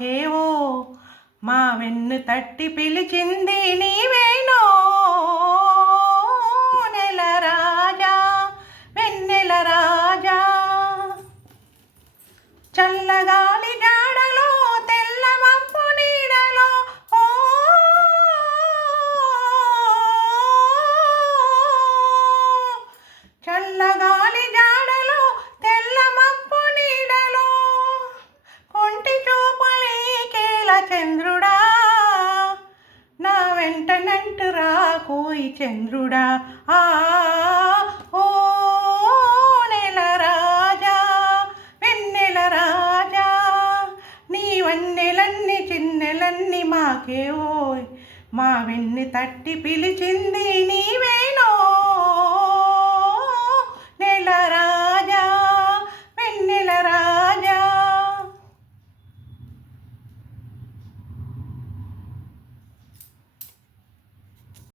మాకేవో మా వెన్ను తట్టి పిలిచింది నీవేనో నెల రాజా వెన్నెల రాజా చల్లగాలి జాడలో తెల్ల మబ్బు నీడలో ఓ చల్లగాలి జాడలో తెల్ల మబ్బు నీడలో కొంటి చూపులీకేల చంద్రుడా నా వెంట నంటురా కోయి చంద్రుడా ఆ ఓ నెల రాజా వెన్నెల రాజా నీ వన్నెలన్నీ చిన్నెలన్నీ మాకే ఓయ్ మా వెన్ను తట్టి పిలిచింది నీవేనో